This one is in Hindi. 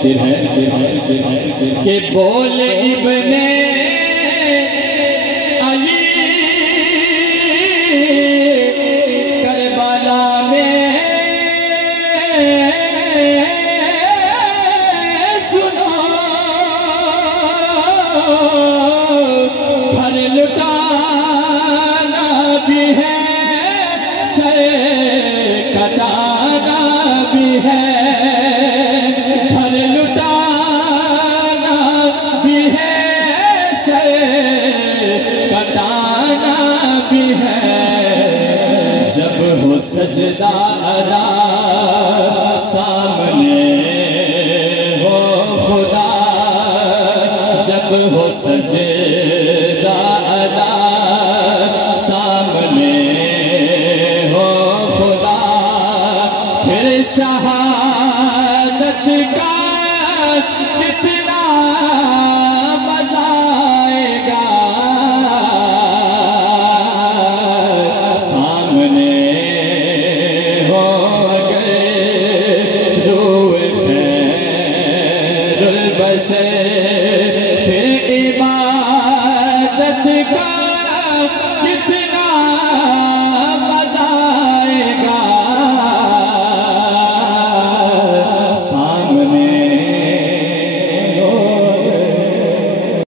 शेर है कि बोले इब्ने अली करबला में सुनो घर लुटाना भी है सर कटाना भी है, घर लुटाना भी है सर कटाना भी है। जब हो सजदा अदा सामने हो खुदा, जब हो सजदा अदा सामने हो खुदा, फिर शहादत का कितना